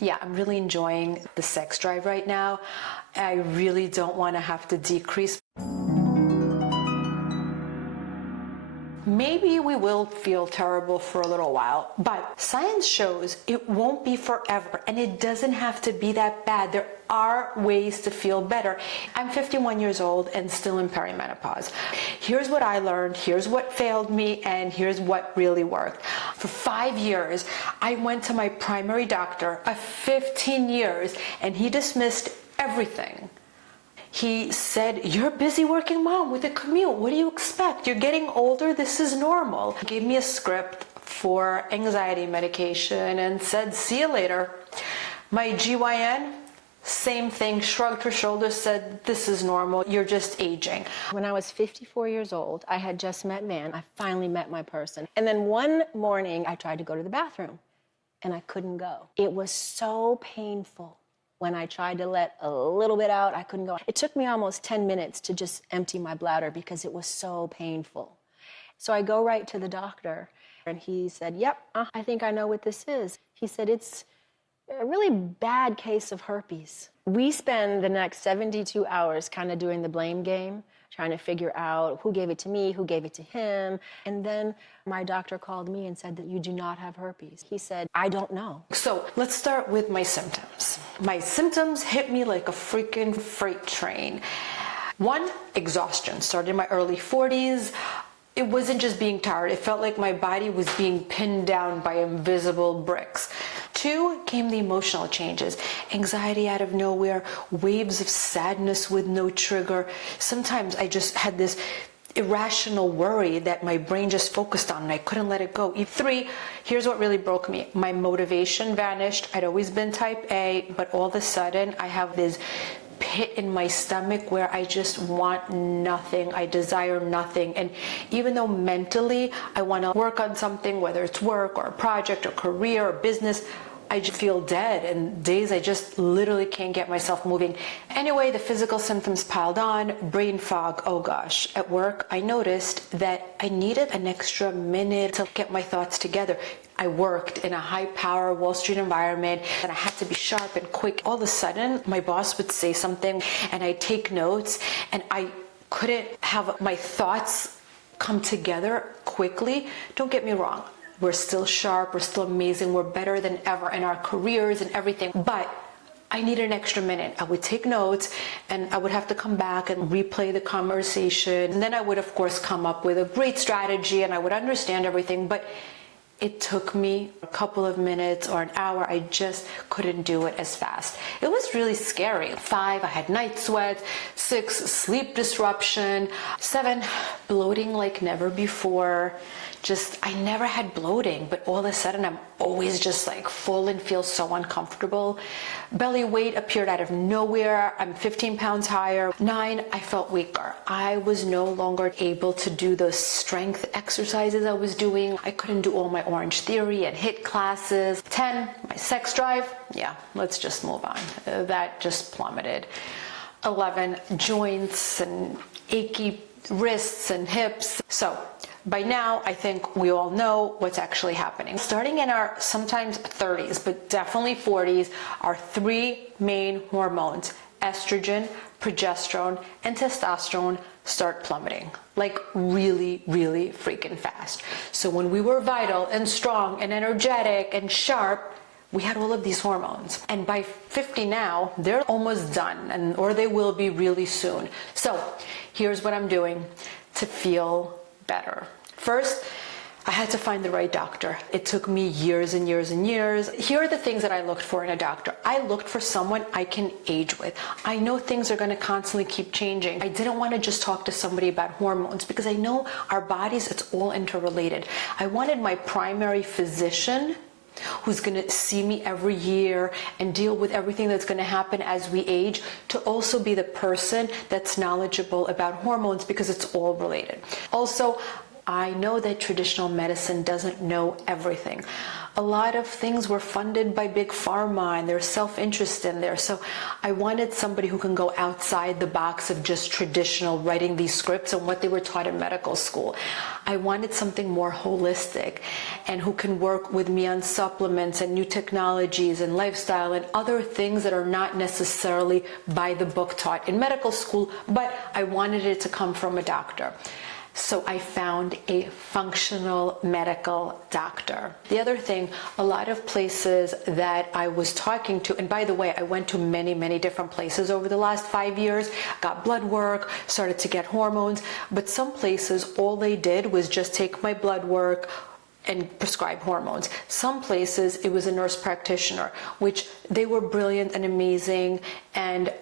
Yeah, I'm really enjoying the sex drive right now. I really don't want to have to decrease. Maybe we will feel terrible for a little while, but science shows it won't be forever, and it doesn't have to be that bad. There are ways to feel better. I'm 51 years old and still in perimenopause. Here's what I learned, here's what failed me, and here's what really worked. For 5 years, I went to my primary doctor of 15 years, and he dismissed everything. He said, "You're a busy working mom with a commute. What do you expect? You're getting older. This is normal." He gave me a script for anxiety medication and said, "See you later." My GYN, same thing, shrugged her shoulders, said, "This is normal. You're just aging." When I was 54 years old, I had just met man. I finally met my person. And then one morning, I tried to go to the bathroom, and I couldn't go. It was so painful. When I tried to let a little bit out, I couldn't go. It took me almost 10 minutes to just empty my bladder because it was so painful. So I go right to the doctor, and he said, "Yep, I think I know what this is." He said, "It's a really bad case of herpes." We spend the next 72 hours kind of doing the blame game, trying to figure out who gave it to me, who gave it to him. And then my doctor called me and said that you do not have herpes. He said, "I don't know." So let's start with my symptoms. My symptoms hit me like a freaking freight train. One, exhaustion. Started in my early 40s. It wasn't just being tired. It felt like my body was being pinned down by invisible bricks. Two, came the emotional changes. Anxiety out of nowhere, waves of sadness with no trigger. Sometimes I just had this irrational worry that my brain just focused on and I couldn't let it go. Three, here's what really broke me. My motivation vanished. I'd always been type A, but all of a sudden I have this pit in my stomach where I just want nothing. I desire nothing. And even though mentally I want to work on something, whether it's work or a project or career or business, I just feel dead, and days I just literally can't get myself moving. Anyway, the physical symptoms piled on, brain fog, oh gosh. At work, I noticed that I needed an extra minute to get my thoughts together. I worked in a high-power Wall Street environment, and I had to be sharp and quick. All of a sudden, my boss would say something, and I'd take notes, and I couldn't have my thoughts come together quickly. Don't get me wrong. We're still sharp, we're still amazing, we're better than ever in our careers and everything, but I needed an extra minute. I would take notes and I would have to come back and replay the conversation. And then I would, of course, come up with a great strategy and I would understand everything, but it took me a couple of minutes or an hour. I just couldn't do it as fast. It was really scary. 5, I had night sweats. 6, sleep disruption. 7, bloating like never before. I never had bloating, but all of a sudden I'm always just like full and feel so uncomfortable. Belly weight appeared out of nowhere. I'm 15 pounds higher. 9, I felt weaker. I was no longer able to do those strength exercises I was doing. I couldn't do all my Orange Theory and HIIT classes. 10, my sex drive. Yeah, let's just move on. That just plummeted. 11, joints and achy wrists and hips. So by now, I think we all know what's actually happening. Starting in our sometimes 30s, but definitely 40s, our 3 main hormones, estrogen, progesterone, and testosterone, start plummeting, like really, really freaking fast. So when we were vital and strong and energetic and sharp, we had all of these hormones. And by 50 now, they're almost done, or they will be really soon. So here's what I'm doing to feel better. First, I had to find the right doctor. It took me years and years and years. Here are the things that I looked for in a doctor. I looked for someone I can age with. I know things are going to constantly keep changing. I didn't want to just talk to somebody about hormones because I know our bodies, it's all interrelated. I wanted my primary physician who's going to see me every year and deal with everything that's going to happen as we age to also be the person that's knowledgeable about hormones because it's all related. Also, I know that traditional medicine doesn't know everything. A lot of things were funded by big pharma and there's self-interest in there. So I wanted somebody who can go outside the box of just traditional writing these scripts and what they were taught in medical school. I wanted something more holistic and who can work with me on supplements and new technologies and lifestyle and other things that are not necessarily by the book taught in medical school, but I wanted it to come from a doctor. So I found a functional medical doctor. The other thing, a lot of places that I was talking to, and by the way, I went to many, many different places over the last 5 years, got blood work, started to get hormones, but some places, all they did was just take my blood work and prescribe hormones. Some places, it was a nurse practitioner, which they were brilliant and amazing, and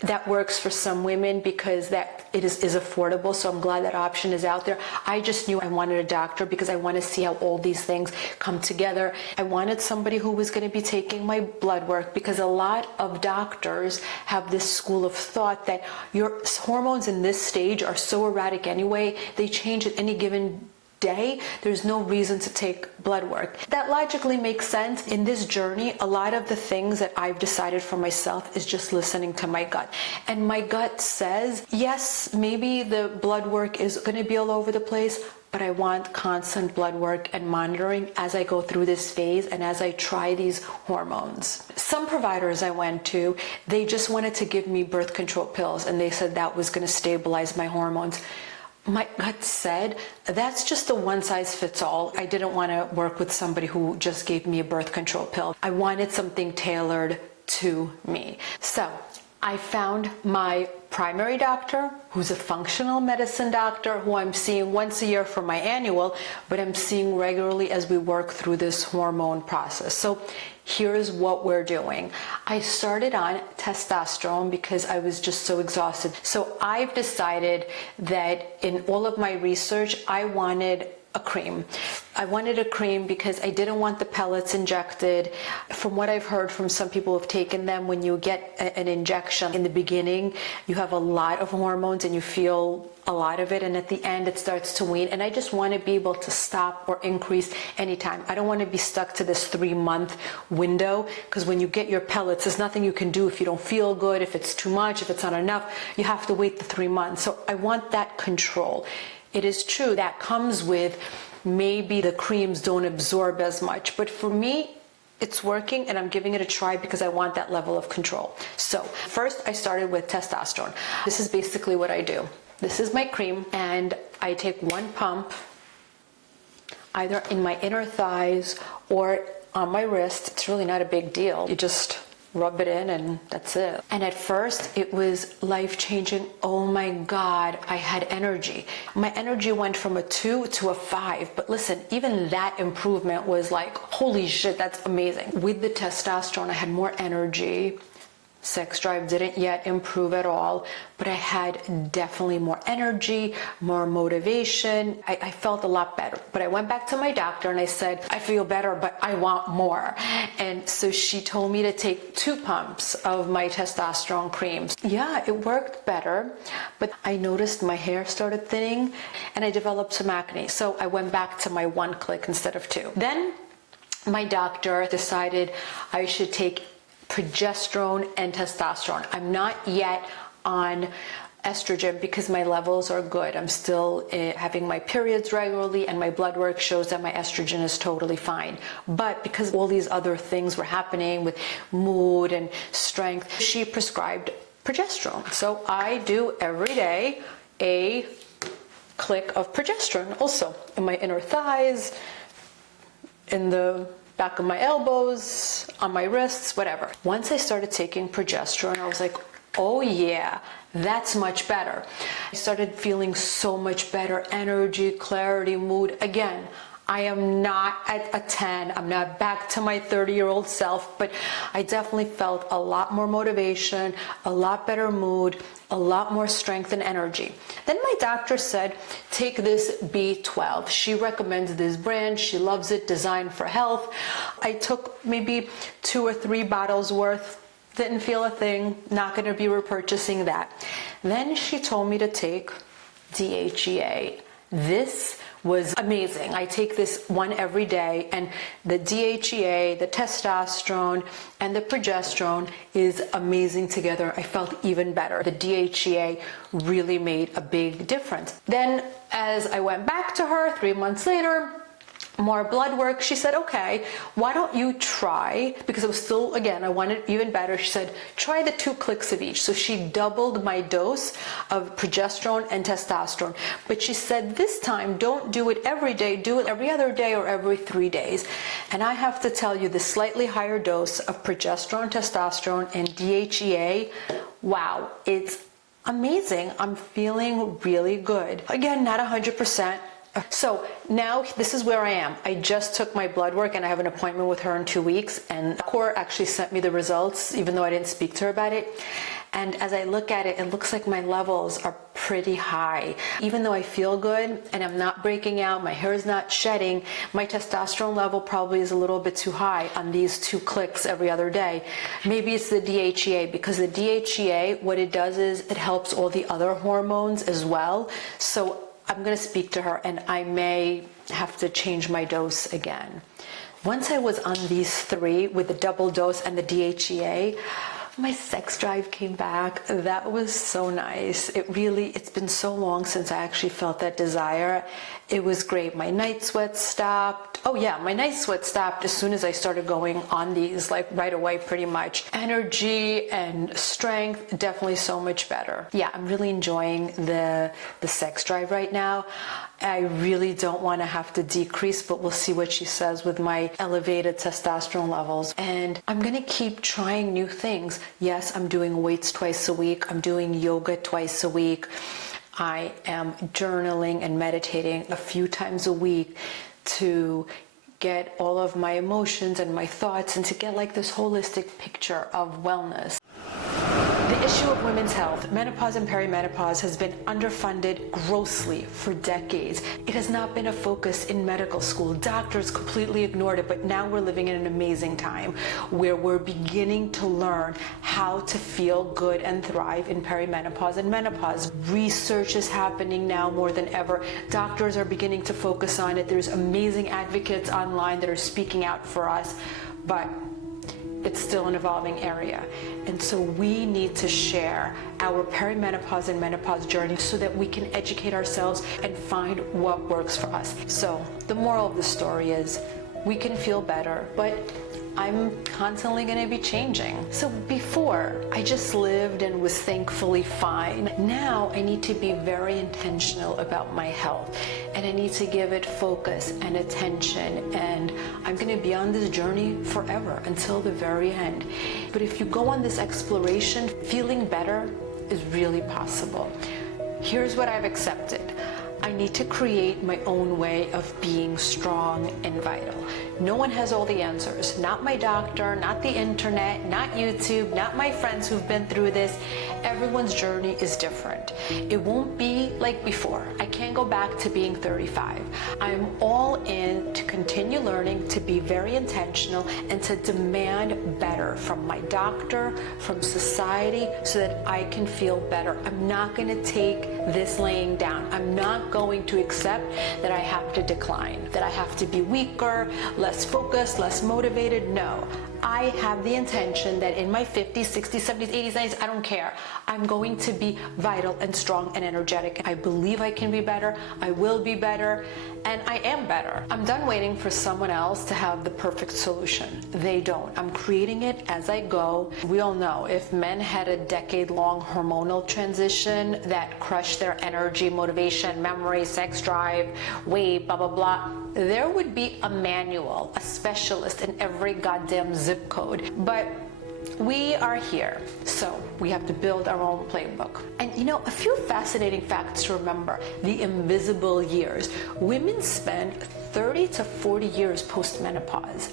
that works for some women because that it is affordable, so I'm glad that option is out there. I just knew I wanted a doctor because I want to see how all these things come together. I wanted somebody who was going to be taking my blood work because a lot of doctors have this school of thought that your hormones in this stage are so erratic anyway, they change at any given day, there's no reason to take blood work. That logically makes sense. In this journey, a lot of the things that I've decided for myself is just listening to my gut. And my gut says, yes, maybe the blood work is going to be all over the place, but I want constant blood work and monitoring as I go through this phase and as I try these hormones. Some providers I went to, they just wanted to give me birth control pills, and they said that was going to stabilize my hormones. My gut said, that's just a one-size-fits-all. I didn't want to work with somebody who just gave me a birth control pill. I wanted something tailored to me. So I found my primary doctor, who's a functional medicine doctor, who I'm seeing once a year for my annual, but I'm seeing regularly as we work through this hormone process. So here's what we're doing. I started on testosterone because I was just so exhausted. So I've decided that in all of my research, I wanted a cream. I wanted a cream because I didn't want the pellets injected. From what I've heard from some people who've taken them, when you get an injection in the beginning, you have a lot of hormones and you feel a lot of it, and at the end it starts to wane, and I just want to be able to stop or increase anytime. I don't want to be stuck to this 3-month window, because when you get your pellets, there's nothing you can do if you don't feel good, if it's too much, if it's not enough. You have to wait the 3 months. So I want that control. It is true that comes with maybe the creams don't absorb as much, but for me, it's working and I'm giving it a try because I want that level of control. So first I started with testosterone. This is basically what I do. This is my cream, and I take 1 pump either in my inner thighs or on my wrist. It's really not a big deal. You just rub it in and that's it. And at first it was life-changing. Oh my God, I had energy. My energy went from a 2 to a 5, but listen, even that improvement was like, holy shit, that's amazing. With the testosterone, I had more energy. Sex drive didn't yet improve at all, but I had definitely more energy, more motivation. I felt a lot better. But I went back to my doctor and I said, I feel better, but I want more. And so she told me to take 2 pumps of my testosterone creams. Yeah, it worked better, but I noticed my hair started thinning and I developed some acne. So I went back to my 1 click instead of 2. Then my doctor decided I should take progesterone and testosterone. I'm not yet on estrogen because my levels are good. I'm still having my periods regularly and my blood work shows that my estrogen is totally fine. But because all these other things were happening with mood and strength, she prescribed progesterone. So I do every day a click of progesterone also in my inner thighs, in the back of my elbows, on my wrists, whatever. Once I started taking progesterone, I was like, oh yeah, that's much better. I started feeling so much better, energy, clarity, mood. Again, I am not at a 10, I'm not back to my 30-year-old self, but I definitely felt a lot more motivation, a lot better mood, a lot more strength and energy. Then my doctor said, take this B12. She recommends this brand, she loves it, designed for health. I took maybe 2 or 3 bottles worth, didn't feel a thing, not gonna be repurchasing that. Then she told me to take DHEA. This was amazing. I take this one every day, and the DHEA, the testosterone, and the progesterone is amazing together. I felt even better. The DHEA really made a big difference. Then as I went back to her 3 months later, more blood work, she said, okay, why don't you try, because it was still, again, I wanted even better. She said, try the 2 clicks of each. So she doubled my dose of progesterone and testosterone. But she said, this time, don't do it every day, do it every other day or every 3 days. And I have to tell you, the slightly higher dose of progesterone, testosterone, and DHEA, wow, it's amazing. I'm feeling really good. Again, not 100%. So now this is where I am. I just took my blood work and I have an appointment with her in 2 weeks, and Cora actually sent me the results even though I didn't speak to her about it. And as I look at it, it looks like my levels are pretty high. Even though I feel good and I'm not breaking out, my hair is not shedding, my testosterone level probably is a little bit too high on these 2 clicks every other day. Maybe it's the DHEA, because the DHEA, what it does is it helps all the other hormones as well. So I'm going to speak to her, and I may have to change my dose again. Once I was on these 3 with the double dose and the DHEA, my sex drive came back. That was so nice. It's been so long since I actually felt that desire. It was great. My night sweats stopped. Oh yeah, my night sweats stopped as soon as I started going on these, like right away pretty much. Energy and strength, definitely so much better. Yeah, I'm really enjoying the sex drive right now. I really don't want to have to decrease, but we'll see what she says with my elevated testosterone levels. And I'm going to keep trying new things. Yes, I'm doing weights twice a week. I'm doing yoga twice a week. I am journaling and meditating a few times a week to get all of my emotions and my thoughts and to get like this holistic picture of wellness. The issue of women's health, menopause and perimenopause, has been underfunded grossly for decades. It has not been a focus in medical school. Doctors completely ignored it, but now we're living in an amazing time where we're beginning to learn how to feel good and thrive in perimenopause and menopause. Research is happening now more than ever. Doctors are beginning to focus on it. There's amazing advocates online that are speaking out for us, but it's still an evolving area. And so we need to share our perimenopause and menopause journey so that we can educate ourselves and find what works for us. So the moral of the story is we can feel better, but I'm constantly going to be changing. So before, I just lived and was thankfully fine. Now I need to be very intentional about my health, and I need to give it focus and attention, and I'm going to be on this journey forever until the very end. But if you go on this exploration, feeling better is really possible. Here's what I've accepted. I need to create my own way of being strong and vital. No one has all the answers. Not my doctor, not the internet, not YouTube, not my friends who've been through this. Everyone's journey is different. It won't be like before. I can't go back to being 35. I'm all in to continue learning, to be very intentional, and to demand better from my doctor, from society, so that I can feel better. I'm not going to take this laying down. I'm not going to accept that I have to decline, that I have to be weaker, less focused, less motivated. No. I have the intention that in my 50s, 60s, 70s, 80s, 90s, I don't care. I'm going to be vital and strong and energetic. I believe I can be better. I will be better. And I am better. I'm done waiting for someone else to have the perfect solution. They don't. I'm creating it as I go. We all know if men had a decade-long hormonal transition that crushed their energy, motivation, memory, sex drive, weight, blah, blah, blah, there would be a manual, a specialist in every goddamn zip code. But we are here, so we have to build our own playbook. And you know, a few fascinating facts to remember. The invisible years. Women spend 30 to 40 years post-menopause.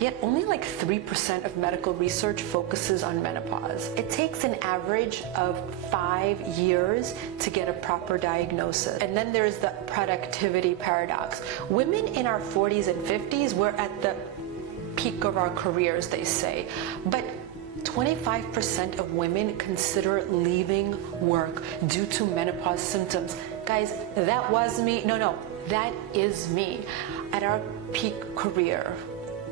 Yet only like 3% of medical research focuses on menopause. It takes an average of 5 years to get a proper diagnosis. And then there's the productivity paradox. Women in our 40s and 50s, we're at the peak of our careers, they say. But 25% of women consider leaving work due to menopause symptoms. Guys, that was me. No, that is me. At our peak career,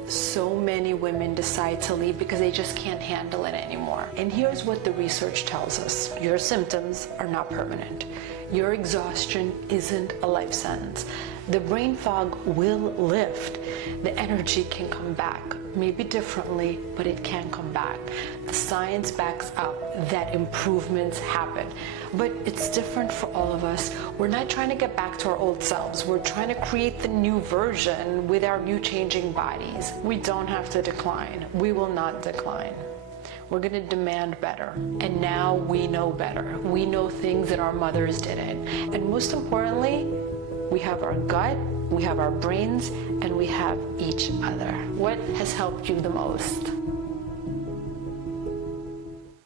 so many women decide to leave because they just can't handle it anymore. And here's what the research tells us. Your symptoms are not permanent. Your exhaustion isn't a life sentence. The brain fog will lift. The energy can come back, maybe differently, but it can come back. The science backs up that improvements happen. But it's different for all of us. We're not trying to get back to our old selves. We're trying to create the new version with our new changing bodies. We don't have to decline. We will not decline. We're going to demand better. And now we know better. We know things that our mothers didn't. And most importantly, we have our gut, we have our brains, and we have each other. What has helped you the most?